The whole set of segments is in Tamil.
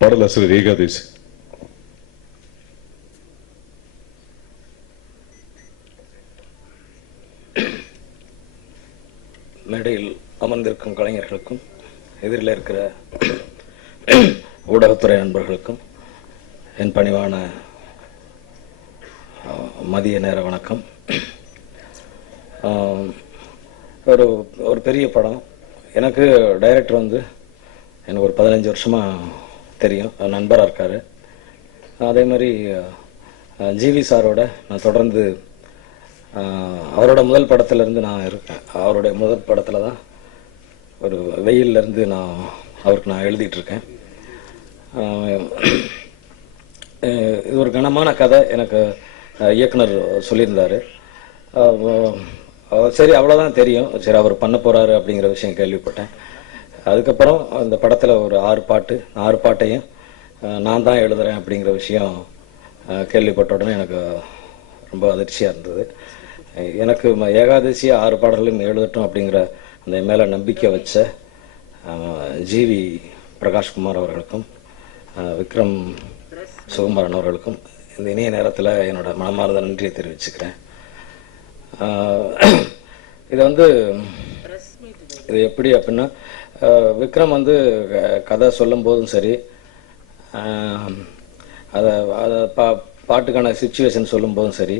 பாடலாசிரியர் ஏகாதேசி. மேடையில் அமர்ந்திருக்கும் கலைஞர்களுக்கும் எதிரில் இருக்கிற ஊடகத்துறை நண்பர்களுக்கும் என் பணிவான மதிய நேர வணக்கம். ஒரு பெரிய படம். எனக்கு டைரக்டர் வந்து எனக்கு ஒரு 15 வருஷமாக தெரியும், நண்பராக இருக்கார். அதே மாதிரி ஜிவி சாரோட நான் தொடர்ந்து அவரோட முதல் படத்துலேருந்து நான் இருக்கேன். அவருடைய முதல் படத்தில் தான் ஒரு வெயிலிருந்து அவருக்கு நான் எழுதிட்டுருக்கேன். இது ஒரு கனமான கதை எனக்கு இயக்குனர் சொல்லியிருந்தார். சரி, அவ்வளோதான் தெரியும். சரி, அவர் பண்ண போகிறாரு அப்படிங்கிற விஷயம் கேள்விப்பட்டேன். அதுக்கப்புறம் அந்த படத்தில் ஒரு 6 பாட்டையும் நான் தான் எழுதுகிறேன் அப்படிங்கிற விஷயம் கேள்விப்பட்ட உடனே எனக்கு ரொம்ப அதிர்ச்சியாக இருந்தது. எனக்கு ஏகாதசி 6 பாடல்களும் எழுதட்டும் அப்படிங்கிற அந்த மேலே நம்பிக்கை வச்ச ஜிவி பிரகாஷ்குமார் அவர்களுக்கும் விக்ரம் சுகுமாரன் அவர்களுக்கும் இந்த இணைய நேரத்தில் என்னோட மனமார்ந்த நன்றியை தெரிவிச்சுக்கிறேன். இது எப்படி அப்படின்னா, விக்ரம் வந்து கதை சொல்லும் போதும் சரி, அதை பாட்டுக்கான சிச்சுவேஷன் சொல்லும் போதும் சரி,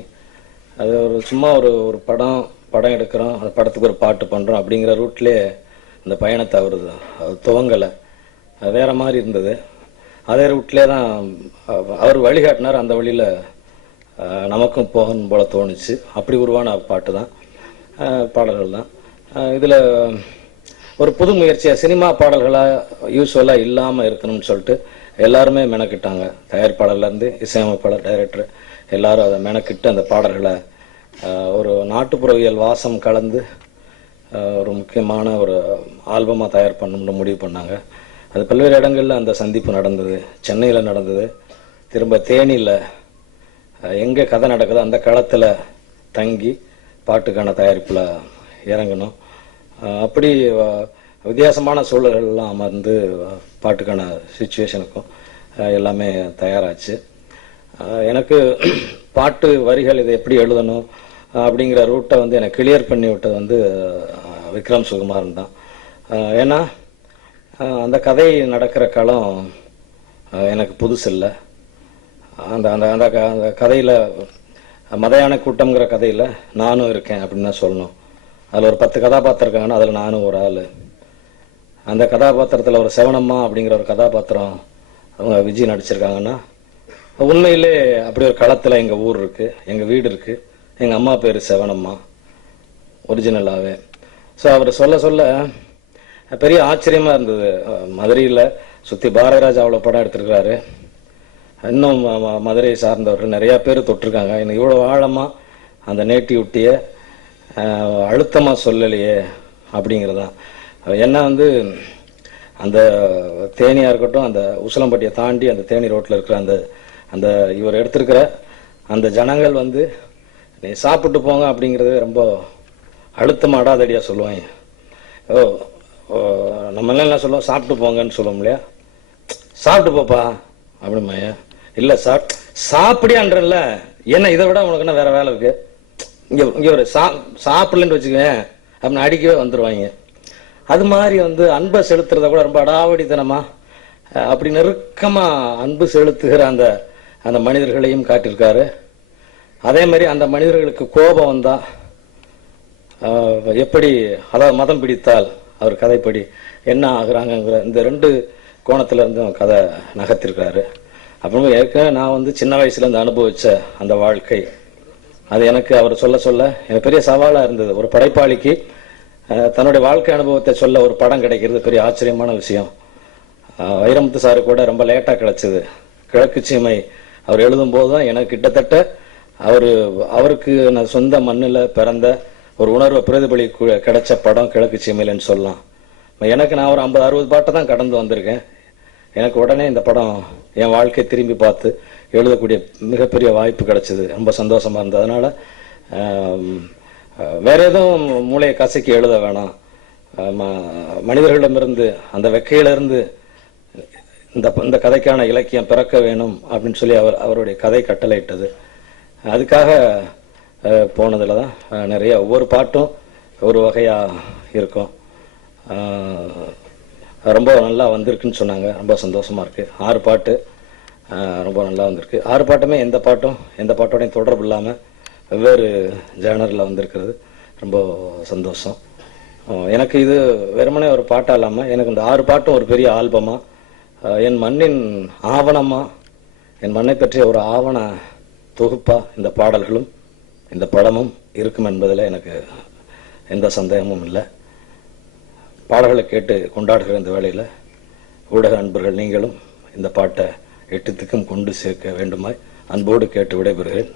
அது சும்மா ஒரு படம் எடுக்கிறோம், அந்த படத்துக்கு ஒரு பாட்டு பண்ணுறோம் அப்படிங்கிற ரூட்லேயே இந்த பயணத்தை அவர் துவங்கலை. வேறு மாதிரி இருந்தது. அதே ரூட்லேயே தான் அவர் வழிகாட்டினார். அந்த வழியில் நமக்கும் போகணும் போல தோணுச்சு. அப்படி உருவான பாட்டு தான், பாடல்கள் தான். இதில் ஒரு புது முயற்சியாக சினிமா பாடல்களாக யூஸ்வலாக இல்லாமல் இருக்கணும்னு சொல்லிட்டு எல்லாருமே மெனக்கிட்டாங்க. தயாரிப்பாளர்லேருந்து இசையமைப்பாளர், டைரக்டர் எல்லாரும் அதை மெனக்கிட்டு அந்த பாடல்களை ஒரு நாட்டுப்புறவியல் வாசம் கலந்து ஒரு முக்கியமான ஒரு ஆல்பமாக தயார் பண்ணணும்னு முடிவு பண்ணாங்க. அது பல்வேறு இடங்களில் அந்த சந்திப்பு நடந்தது. சென்னையில் நடந்தது, திரும்ப தேனியில் எங்கே கதை நடக்குதோ அந்த களத்தில் தங்கி பாட்டுக்கான தயாரிப்பில் இறங்கணும். அப்படி வித்தியாசமான சூழல்கள்லாம் அமர்ந்து பாட்டுக்கான சிச்சுவேஷனுக்கும் எல்லாமே தயாராச்சு. எனக்கு பாட்டு வரிகள் இதை எப்படி எழுதணும் அப்படிங்கிற ரூட்டை வந்து எனக்கு கிளியர் பண்ணி விட்டது வந்து விக்ரம் சுகுமாரன் தான். ஏன்னா அந்த கதை நடக்கிற களம் எனக்கு புதுசு இல்லை. அந்த அந்த அந்த அந்த கதையில் மதையான கூட்டம்ங்கிற கதையில் நானும் இருக்கேன் அப்படின்னு தான் சொல்லணும். அதில் ஒரு 10 கதாபாத்திரம் இருக்காங்கன்னா அதில் நானும் ஒரு ஆள். அந்த கதாபாத்திரத்தில் ஒரு செவனம்மா அப்படிங்கிற ஒரு கதாபாத்திரம் அவங்க விஜய் நடிச்சிருக்காங்கன்னா, உண்மையிலே அப்படி ஒரு களத்தில் எங்கள் ஊர் இருக்குது, எங்கள் வீடு இருக்குது, எங்கள் அம்மா பேர் செவனம்மா ஒரிஜினலாகவே. ஸோ அவர் சொல்ல பெரிய ஆச்சரியமாக இருந்தது. மதுரையில் சுற்றி பாரதிராஜா அவ்வளோ படம் எடுத்திருக்கிறாரு, இன்னும் மதுரையை சார்ந்தவர்கள் நிறையா பேர் தொட்டிருக்காங்க. இன்னும் இவ்வளோ ஆழமாக அந்த நேட்டிவிட்டியை அழுத்தமாக சொல்லலையே அப்படிங்கிறதான். ஏன்னா வந்து அந்த தேனியாக இருக்கட்டும், அந்த உசிலம்பட்டியை தாண்டி அந்த தேனி ரோட்டில் இருக்கிற அந்த இவர் எடுத்திருக்கிற அந்த ஜனங்கள் வந்து நீ சாப்பிட்டு போங்க அப்படிங்கிறது ரொம்ப அழுத்தமாக அடாதடியாக சொல்லுவாங்க. நம்மளாம் என்ன சொல்லுவோம், சாப்பிட்டு போங்கன்னு சொல்லுவோம் இல்லையா, சாப்பிட்டு போப்பா அப்படிமாயா. இல்லை சாப்பிடியான்றல, என்ன இதை விட உனக்கு என்ன வேற வேலை இருக்கு, இங்கே ஒரு சாப்பிடலன்னு வச்சுக்கவேன் அப்படின்னு அடிக்கவே வந்துடுவாங்க. அது மாதிரி வந்து அன்பை செலுத்துறத கூட ரொம்ப அடாவடித்தனமா அப்படி நெருக்கமாக அன்பு செலுத்துகிற அந்த மனிதர்களையும் காட்டியிருக்காரு. அதே மாதிரி அந்த மனிதர்களுக்கு கோபம் வந்தா எப்படி, அதாவது மதம் பிடித்தால் அவர் கதைப்படி என்ன ஆகுறாங்கிற இந்த 2 கோணத்துல இருந்து கதை நகர்த்திருக்காரு. அப்புறம் ஏற்கனவே நான் வந்து சின்ன வயசுலேருந்து அனுபவிச்ச அந்த வாழ்க்கை, அது எனக்கு அவர் சொல்ல எனக்கு பெரிய சவாலாக இருந்தது. ஒரு படைப்பாளிக்கு தன்னுடைய வாழ்க்கை அனுபவத்தை சொல்ல ஒரு படம் கிடைக்கிறது பெரிய ஆச்சரியமான விஷயம். வைரமுத்து சாரு கூட ரொம்ப லேட்டாக கிடைச்சது. கிழக்கு சீமை அவர் எழுதும்போது தான் எனக்கு கிட்டத்தட்ட அவருக்கு நான் சொந்த மண்ணில் பிறந்த ஒரு உணர்வை பிரதிபலி கிடைச்ச படம் கிழக்கு சீமையிலன்னு சொல்லலாம். எனக்கு நான் ஒரு 50-60 பாட்டை தான் கடந்து வந்திருக்கேன். எனக்கு உடனே இந்த படம் என் வாழ்க்கையை திரும்பி பார்த்து எழுதக்கூடிய மிகப்பெரிய வாய்ப்பு கிடைச்சது. ரொம்ப சந்தோஷமா இருந்தது. அதனால வேற எதுவும் மூளையை கசக்கி எழுத வேணாம். மனிதர்களிடமிருந்து அந்த வெக்கையிலிருந்து இந்த இந்த கதைக்கான இலக்கியம் பிறக்க வேணும் அப்படின்னு சொல்லி அவருடைய கதை கட்டளையிட்டது. அதுக்காக போனதில் தான் நிறைய ஒவ்வொரு பாட்டும் ஒரு வகையாக இருக்கும். ரொம்ப நல்லா வந்திருக்குன்னு சொன்னாங்க. ரொம்ப சந்தோஷமாக இருக்குது. 6 பாட்டு ரொம்ப நல்லா வந்திருக்கு. 6 பாட்டுமே எந்த பாட்டோடையும் தொடர்பு இல்லாமல் வெவ்வேறு ஜேனரில் வந்திருக்கிறது ரொம்ப சந்தோஷம். எனக்கு இது வெறுமனே ஒரு பாட்டாக இல்லாமல் எனக்கு இந்த 6 பாட்டும் ஒரு பெரிய ஆல்பமாக, என் மண்ணின் ஆவணமாக, என் மண்ணை பற்றிய ஒரு ஆவண தொகுப்பாக இந்த பாடல்களும் இந்த படமும் இருக்கும் என்பதில் எனக்கு எந்த சந்தேகமும் இல்லை. பாடல்களை கேட்டு கொண்டாடுகிற இந்த வேளையில் ஊடக நண்பர்கள் நீங்களும் இந்த பாட்டை 8 திக்கும் கொண்டு சேர்க்க வேண்டுமாய் அன்போடு கேட்டு விடைபெறுகிறேன்.